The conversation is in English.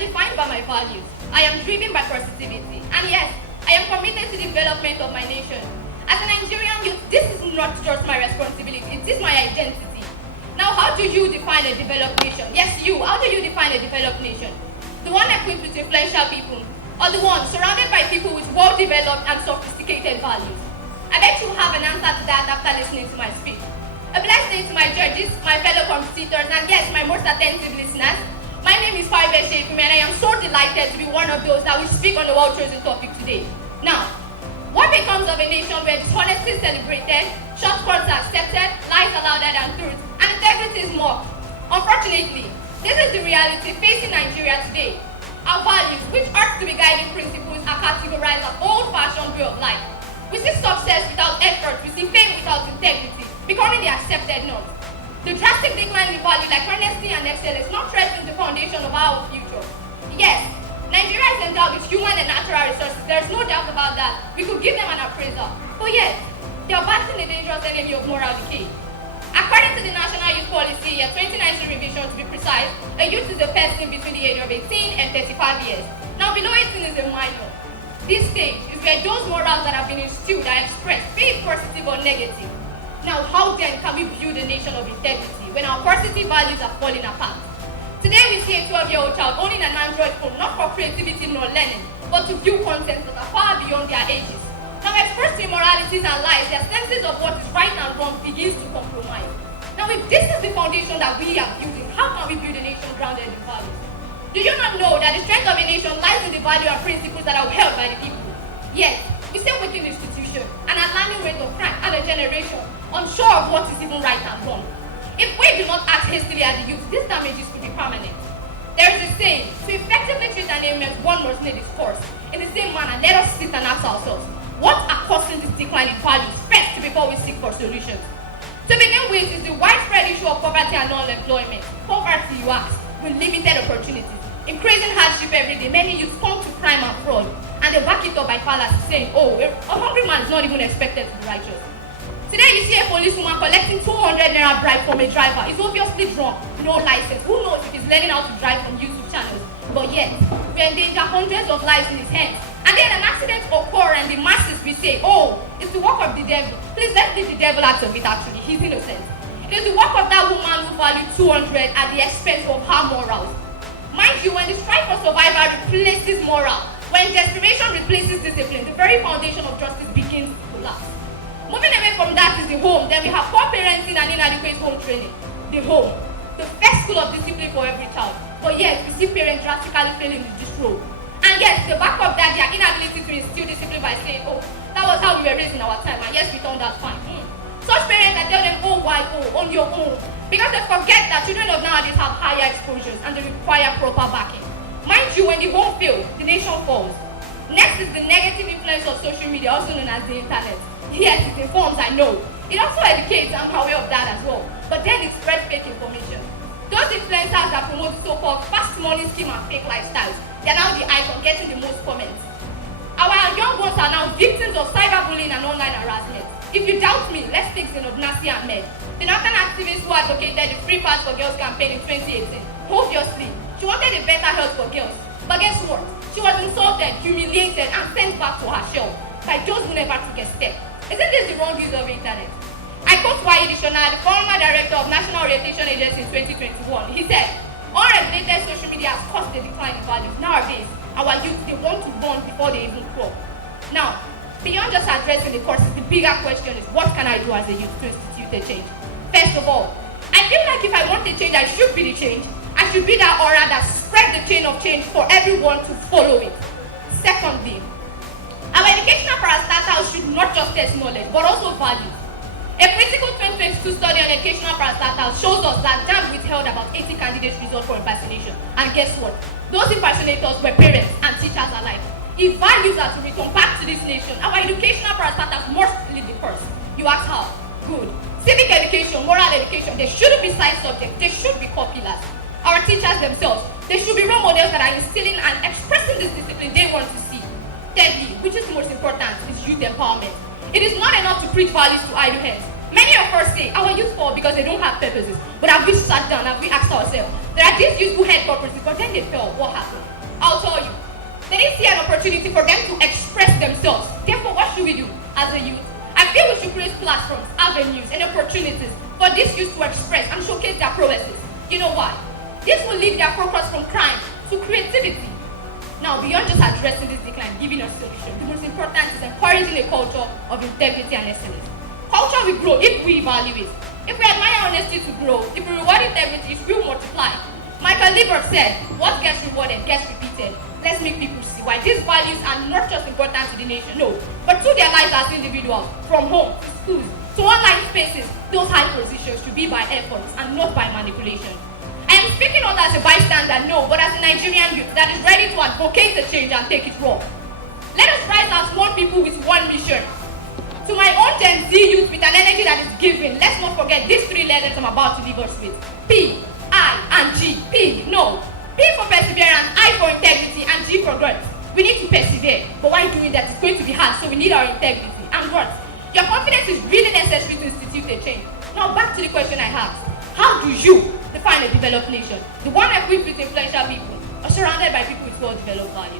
defined by my values. I am driven by positivity. And yes, I am committed to the development of my nation. As a Nigerian youth, this is not just my responsibility, it is my identity. Now, how do you define a developed nation? Yes, you. How do you define a developed nation? The one equipped with influential people, or the one surrounded by people with well-developed and sophisticated values? I bet you have an answer to that after listening to my speech. A blessed day to my judges, my fellow competitors, and yes, my most attentive listeners. My name is Faribe Sheikhumi, and I am so delighted to be one of those that will speak on the well-chosen topic today. Now, what becomes of a nation where dishonesty is celebrated, shortcuts are accepted, lies are louder than truth, and integrity is mocked? Unfortunately, this is the reality facing Nigeria today. Our values, which ought to be guiding principles, are categorized as old-fashioned way of life. We see success without effort, we see fame without integrity, becoming the accepted norm. The drastic decline in value like honesty and excellence not threatens the foundation of our future. Yes, Nigeria is endowed with human and natural resources. There is no doubt about that. We could give them an appraisal. But yet, they are battling a dangerous enemy of moral decay. According to the National Youth Policy Year 2019 revision, to be precise, a youth is a person between the age of 18 and 35 years. Now, below 18 is a minor. This stage is where those morals that have been instilled are expressed, be it positive or negative. Now, how then can we build a nation of integrity when our positive values are falling apart? Today, we see a 12-year-old child owning an Android phone, not for creativity nor learning, but to view content that are far beyond their ages. Now, exposed to immoralities and lies, their senses of what is right and wrong begins to compromise. Now, if this is the foundation that we are building, how can we build a nation grounded in values? Do you not know that the strength of a nation lies in the value and principles that are upheld by the people? Yes, we still within the institution, an alarming rate of crime and a generation unsure of what is even right and wrong. If we do not act hastily as the youth, these damages could be permanent. There is a saying, to effectively treat an ailment, one must know its cause. In the same manner, let us sit and ask ourselves, what are causing this decline in values first before we seek for solutions? To begin with is the widespread issue of poverty and unemployment. Poverty, you ask, with limited opportunities, increasing hardship every day. Many youths come to crime and fraud, and they back it up by fallacy, saying, oh, a hungry man is not even expected to be righteous. Today you see a policewoman collecting 200 naira bribe from a driver. He's obviously drunk, no license. Who knows if he's learning how to drive from YouTube channels? But yet, we endanger hundreds of lives in his hands. And then an accident occurs and the masses will say, oh, it's the work of the devil. Please, let's leave the devil out of it actually. He's innocent. It is the work of that woman who valued 200 at the expense of her morals. Mind you, when the strive for survival replaces moral, when desperation replaces discipline, the very foundation of justice begins to collapse. Moving away from that is the home. Then we have poor parenting and inadequate home training. The home, the first school of discipline for every child. But yes, we see parents drastically failing in this role. And yes, the back of that, their inability to instill discipline by saying, oh, that was how we were raised in our time, and yes, we turned out fine. Such parents that tell them, oh, why, oh, on your own. Because they forget that children of nowadays have higher exposures and they require proper backing. Mind you, when the home fails, the nation falls. Next is the negative influence of social media, also known as the internet. Yes, it informs, I know. It also educates, I'm aware of that as well. But then it spreads fake information. Those influencers that promote so-called fast money scheme and fake lifestyles, they're now the icon getting the most comments. Our young ones are now victims of cyberbullying and online harassment. If you doubt me, let's take Zainab Nasi Ahmed, the Northern activist who advocated the Free Pass for Girls campaign in 2018. Obviously, she wanted a better health for girls. But guess what? She was insulted, humiliated, and sent back to her shell by those who never took a step. Isn't this the wrong use of the internet? I quote Waheed Shona, the former director of National Orientation Agency in 2021. He said, unregulated social media has caused the decline in values. Nowadays, our youth, they want to run before they even crawl. Now, beyond just addressing the causes, the bigger question is, what can I do as a youth to institute a change? First of all, I feel like if I want a change, I should be the change. I should be that aura that spreads the chain of change for everyone to follow it. Secondly, our educational parastatals should not just test knowledge, but also value. A critical 2022 study on educational parastatals shows us that JAMB withheld about 80 candidates' results for impersonation. And guess what? Those impersonators were parents and teachers alike. If values are to return back to this nation, our educational parastatals must lead the course. You ask how? Good. Civic education, moral education, they shouldn't be side subjects, they should be core pillars. Our teachers themselves, they should be role models that are instilling and expressing this discipline they want to see. Thirdly, which is most important, is youth empowerment. It is not enough to preach values to idle heads. Many of us say our youth fall because they don't have purposes. But have we sat down, have we asked ourselves, there are these youth who had purposes, but then they fell. what happened? I'll tell you. They didn't see an opportunity for them to express themselves. Therefore, what should we do as a youth? I feel we should create platforms, avenues, and opportunities for these youth to express and showcase their prowesses. You know why? This will lead their focus from crime to creativity. Now, beyond just addressing this decline, giving a solution, the most important is encouraging a culture of integrity and excellence. Culture will grow if we evaluate. If we admire honesty to grow, if we reward integrity, it will multiply. Michael Libert said, what gets rewarded gets repeated. Let's make people see why these values are not just important to the nation, no, but to their lives as individuals, from home to schools to online spaces. Those high positions should be by effort and not by manipulation. I am speaking not as a bystander, no, but as a Nigerian youth that is ready to advocate the change and take it raw. Let us rise as one people with one mission. To my own Gen Z youth with an energy that is giving, let's not forget these three letters I'm about to leave us with. P, I, and G. P, no. P for perseverance, I for integrity, and G for growth. We need to persevere, but while doing that, it's going to be hard, so we need our integrity and growth. Your confidence is really necessary to institute a change. Now back to the question I asked. How do you define a developed nation? The one equipped with influential people or surrounded by people with well-developed values?